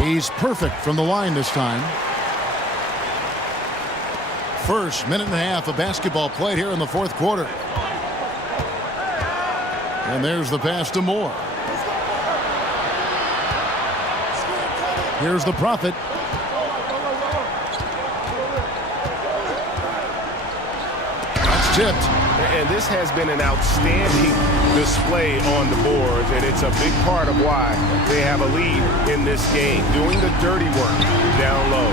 He's perfect from the line this time. First minute and a half of basketball played here in the fourth quarter. And there's the pass to Moore. Here's the Prophet. That's tipped. And this has been an outstanding display on the boards, and it's a big part of why they have a lead in this game, doing the dirty work down low.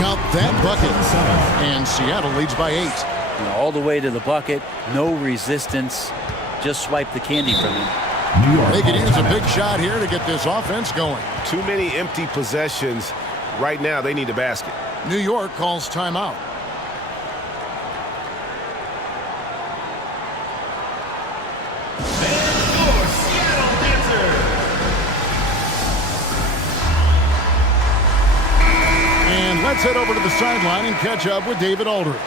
Count that bucket. And Seattle leads by 8. All the way to the bucket, no resistance, just swipe the candy from him. They could use a big shot here to get this offense going. Too many empty possessions. Right now, they need a basket. New York calls timeout. And let's head over to the sideline and catch up with David Aldridge.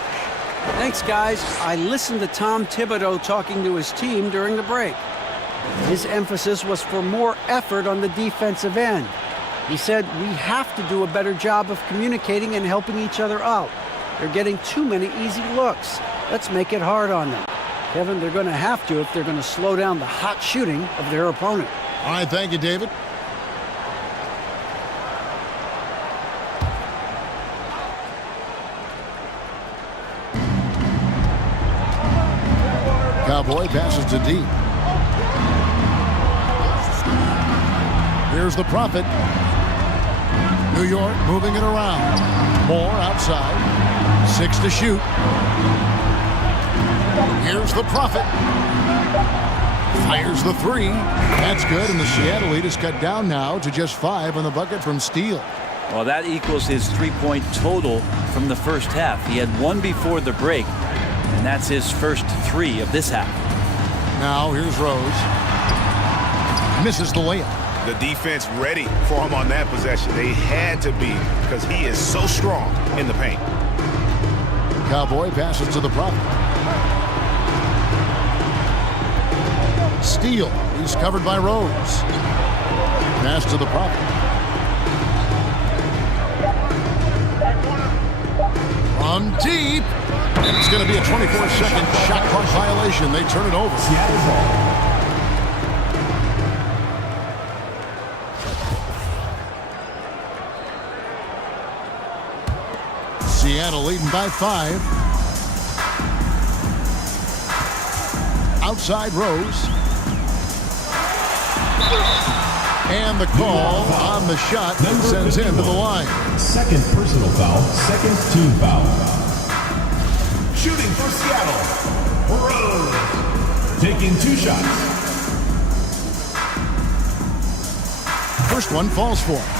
Thanks, guys. I listened to Tom Thibodeau talking to his team during the break. His emphasis was for more effort on the defensive end. He said, we have to do a better job of communicating and helping each other out. They're getting too many easy looks. Let's make it hard on them. Kevin, they're going to have to if they're going to slow down the hot shooting of their opponent. All right, thank you, David. Cowboy passes to D. Here's the Prophet. New York moving it around. Moore outside. 6 to shoot. Here's the Prophet. Fires the 3. That's good, and the Seattle lead is cut down now to just 5 on the bucket from Steele. Well, that equals his 3-point total from the first half. He had 1 before the break. And that's his first 3 of this half. Now here's Rose. Misses the layup. The defense ready for him on that possession. They had to be, because he is so strong in the paint. Cowboy passes to the Prophet. Steele. He's covered by Rose. Pass to the Prophet. From deep. And it's going to be a 24-second shot clock violation. They turn it over. Seattle ball. Seattle leading by 5. Outside Rose. And the call on the shot that sends him to the line. Second personal foul, second team foul. Shooting for Seattle, Rose. Taking 2 shots. First one falls for him.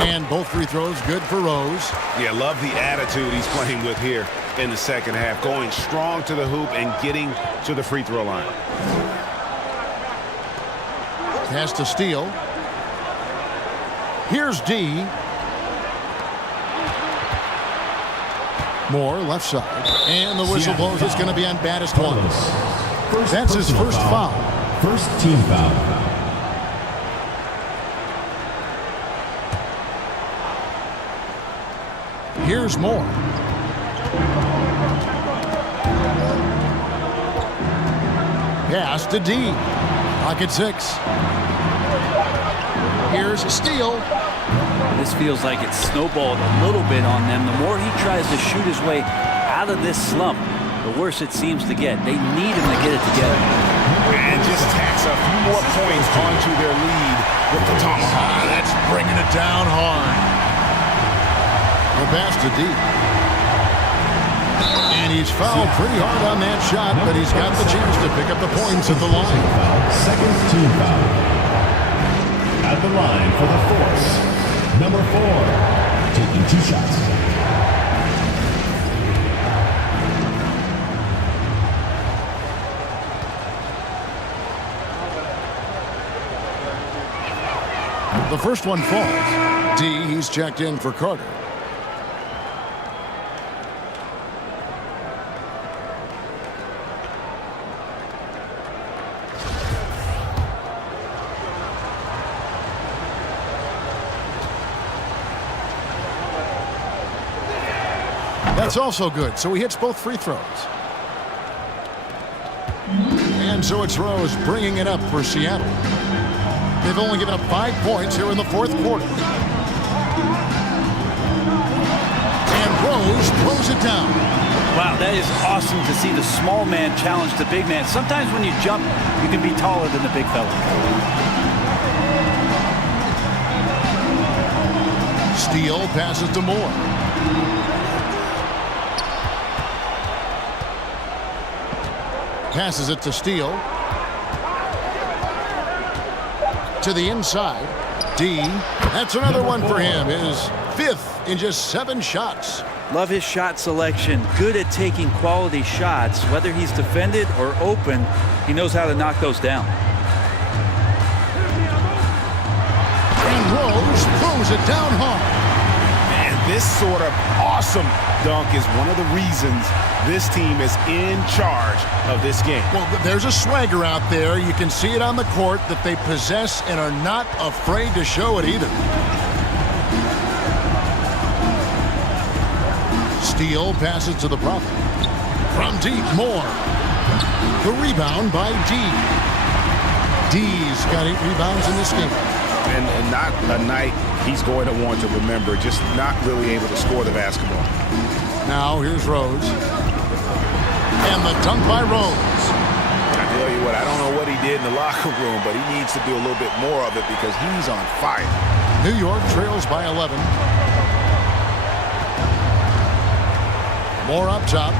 And both free throws good for Rose. Yeah, love the attitude he's playing with here in the second half. Going strong to the hoop and getting to the free throw line. Has to steal. Here's D. Moore left side. And the whistle blows. It's going to be on baddest one. That's his first foul. First team foul. Here's Moore. Pass to D. Pocket 6. Here's a steal. This feels like it's snowballed a little bit on them. The more he tries to shoot his way out of this slump, the worse it seems to get. They need him to get it together. And just tacks a few more points onto their lead with the tomahawk. That's bringing it down hard. The pass to D. And he's fouled pretty hard on that shot, but he's got the chance to pick up the points at the line. Second team foul. At the line for the force. Number 4. Taking 2 shots. The first one falls. D, he's checked in for Carter. That's also good, so he hits both free throws. And so it's Rose bringing it up for Seattle. They've only given up 5 points here in the fourth quarter. And Rose throws it down. Wow, that is awesome to see the small man challenge the big man. Sometimes when you jump, you can be taller than the big fella. Steele passes to Moore. Passes it to Steele. To the inside. D. That's another one for him. His 5th in just 7 shots. Love his shot selection. Good at taking quality shots. Whether he's defended or open, he knows how to knock those down. And Rose throws it down hard. And this sort of awesome dunk is one of the reasons this team is in charge of this game. Well, there's a swagger out there. You can see it on the court that they possess and are not afraid to show it either. Steele passes to the prophet. From deep, Moore. The rebound by D. D's got 8 rebounds in this game. And not a night he's going to want to remember, just not really able to score the basketball. Now here's Rose. And the dunk by Rose. I tell you what, I don't know what he did in the locker room, but he needs to do a little bit more of it because he's on fire. New York trails by 11. More up top.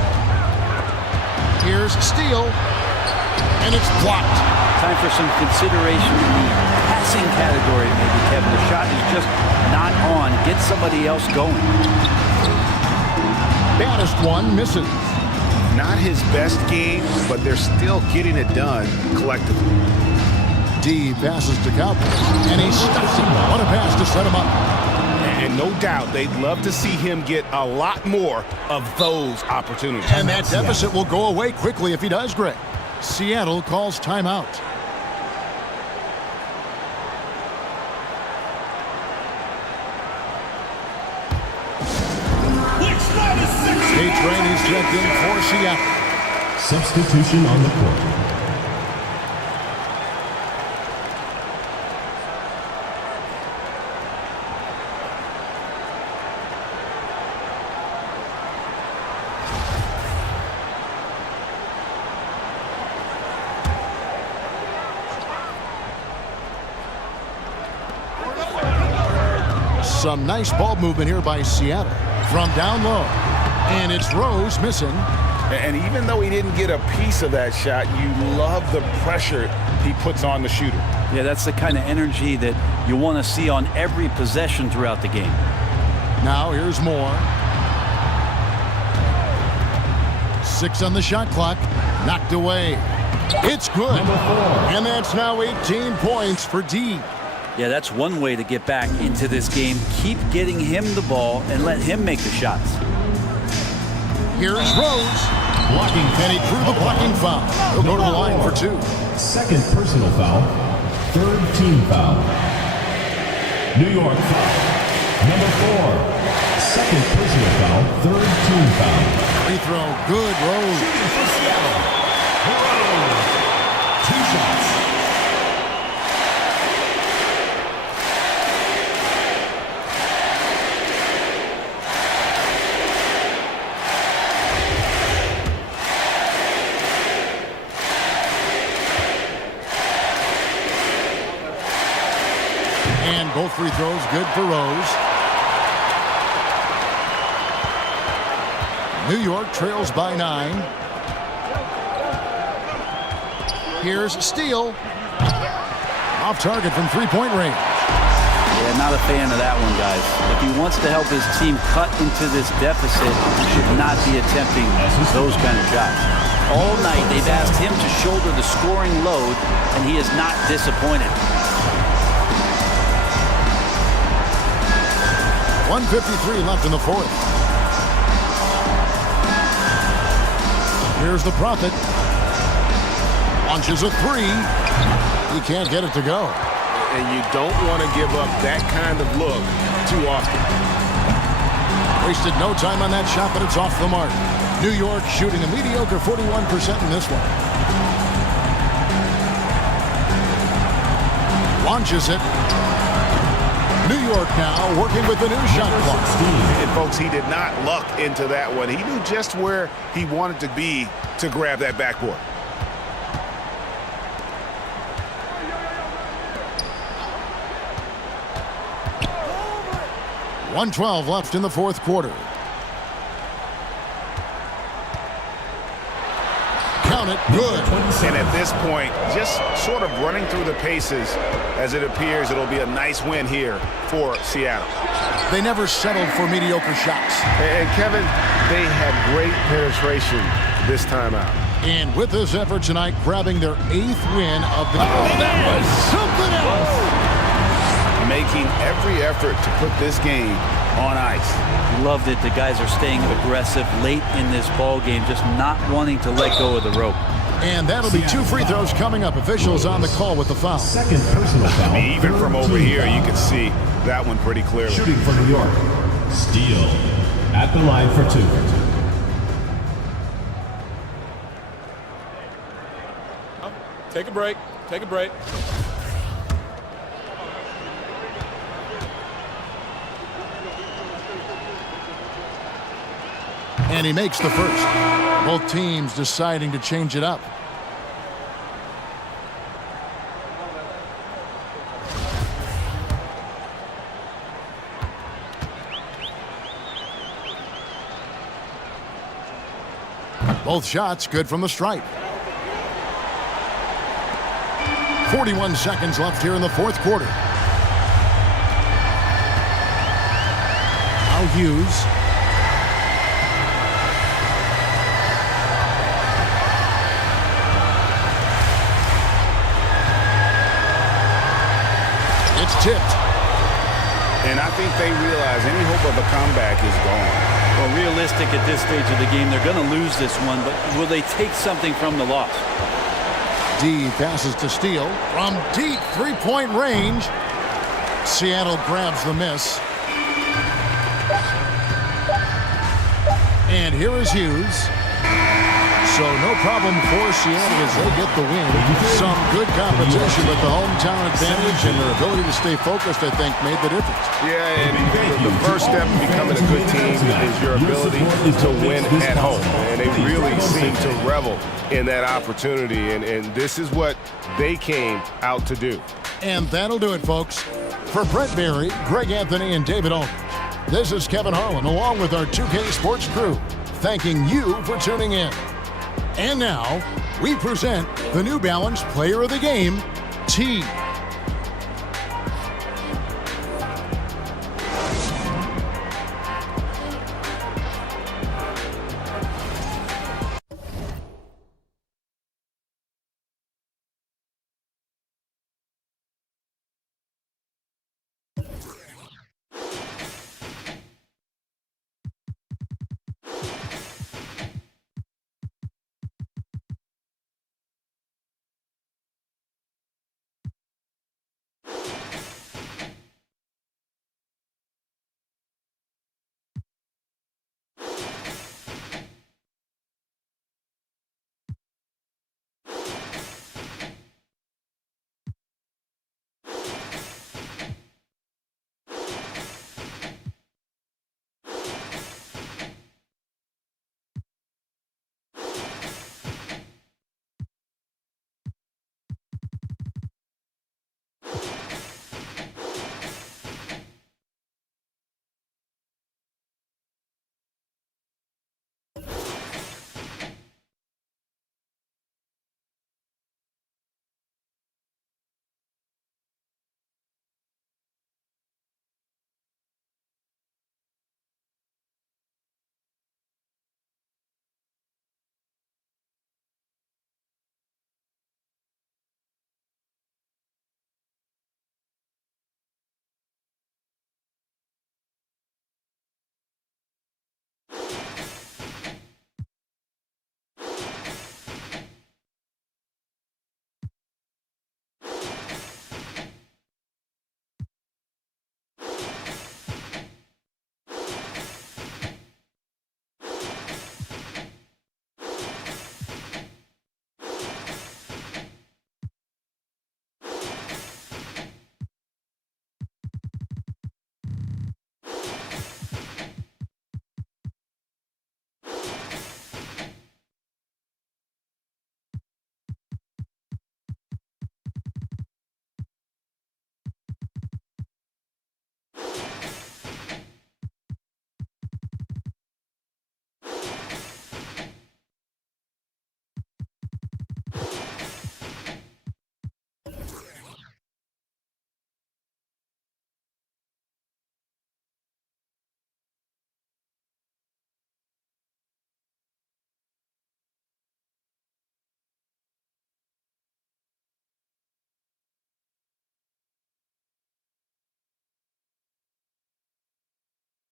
Here's Steele. And it's blocked. Time for some consideration in the passing category, maybe, Kevin. The shot is just not on. Get somebody else going. Baddest one misses. Not his best game, but they're still getting it done collectively. D passes to Cowboy, and he stuffs it. What a pass to set him up. And no doubt they'd love to see him get a lot more of those opportunities. And that deficit will go away quickly if he does, Greg. Seattle calls timeout. State train is checked in for Seattle. Substitution on the court. Some nice ball movement here by Seattle from down low. And it's Rose missing. And even though he didn't get a piece of that shot, you love the pressure he puts on the shooter. Yeah, that's the kind of energy that you want to see on every possession throughout the game. Now here's Moore. 6 on the shot clock. Knocked away. It's good. And that's now 18 points for D. Yeah, that's one way to get back into this game. Keep getting him the ball and let him make the shots. Here's Rose. Blocking, and he drew the blocking foul. He'll go to the line for 2. Second personal foul. Third team foul. New York foul. Number 4. Second personal foul. Third team foul. Free throw. Good, Rose. Shooting for Seattle. Rose. 2 shots. And both free throws good for Rose. New York trails by 9. Here's Steele. Off target from three-point range. Yeah, not a fan of that one, guys. If he wants to help his team cut into this deficit, he should not be attempting those kind of shots. All night, they've asked him to shoulder the scoring load, and he is not disappointed. 1:53 left in the 4th. Here's the Prophet. Launches a 3. He can't get it to go. And you don't want to give up that kind of look too often. Wasted no time on that shot, but it's off the mark. New York shooting a mediocre 41% in this one. Launches it. New York now working with the new shot clock. And folks, he did not luck into that one. He knew just where he wanted to be to grab that backboard. .112 left in the 4th quarter. Count it. Good. And at this point, just sort of running through the paces as it appears it'll be a nice win here for Seattle. They never settled for mediocre shots. And Kevin, they had great penetration this time out. And with this effort tonight, grabbing their 8th win of the game. That was something else. Making every effort to put this game on ice. Loved it. The guys are staying aggressive late in this ball game, just not wanting to let go of the rope. And that'll be 2 free throws coming up. Officials on the call with the foul. Second personal foul. I mean, even from over here, you can see that one pretty clearly. Shooting for New York. Steele at the line for 2. Take a break. Take a break. And he makes the first. Both teams deciding to change it up. Both shots good from the stripe. 41 seconds left here in the 4th quarter. Now Hughes. It's tipped. And I think they realize any hope of a comeback is gone. Well, realistic at this stage of the game, they're going to lose this one, but will they take something from the loss? D passes to Steele from deep three-point range. Seattle grabs the miss. And here is Hughes. So no problem for Seattle as they get the win. Some good competition, but the hometown advantage and their ability to stay focused, I think, made the difference. Yeah, and the first step in becoming a good team is your ability to win at home. And they really seem to revel in that opportunity, and this is what they came out to do. And that'll do it, folks. For Brett Berry, Greg Anthony, and David Aldridge, this is Kevin Harlan, along with our 2K Sports crew, thanking you for tuning in. And now, we present the New Balance Player of the Game, T.